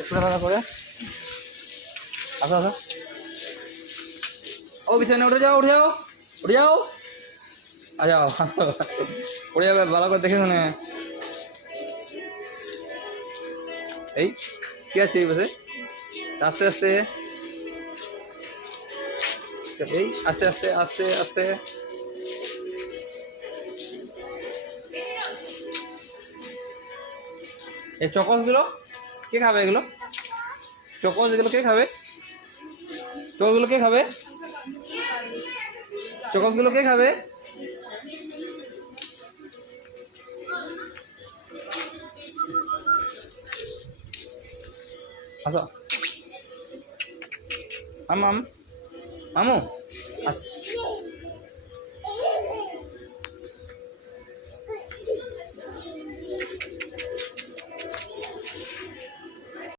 একটু ভালো করে আসো আসো। ও বিছানে উঠে যাও উঠে যাও উঠে যাও আ যাও আসো উঠে যাবে ভালো করে দেখে শুনে। এই কি আছে এই বসে আস্তে আস্তে এই আস্তে আস্তে আস্তে আস্তে। এই চকসগুলো কে খাবে? এগুলো চকস, এগুলো কে খাবে? চকসগুলো কে খাবে? চকসগুলো কে খাবে? আসো আম আম আমু আস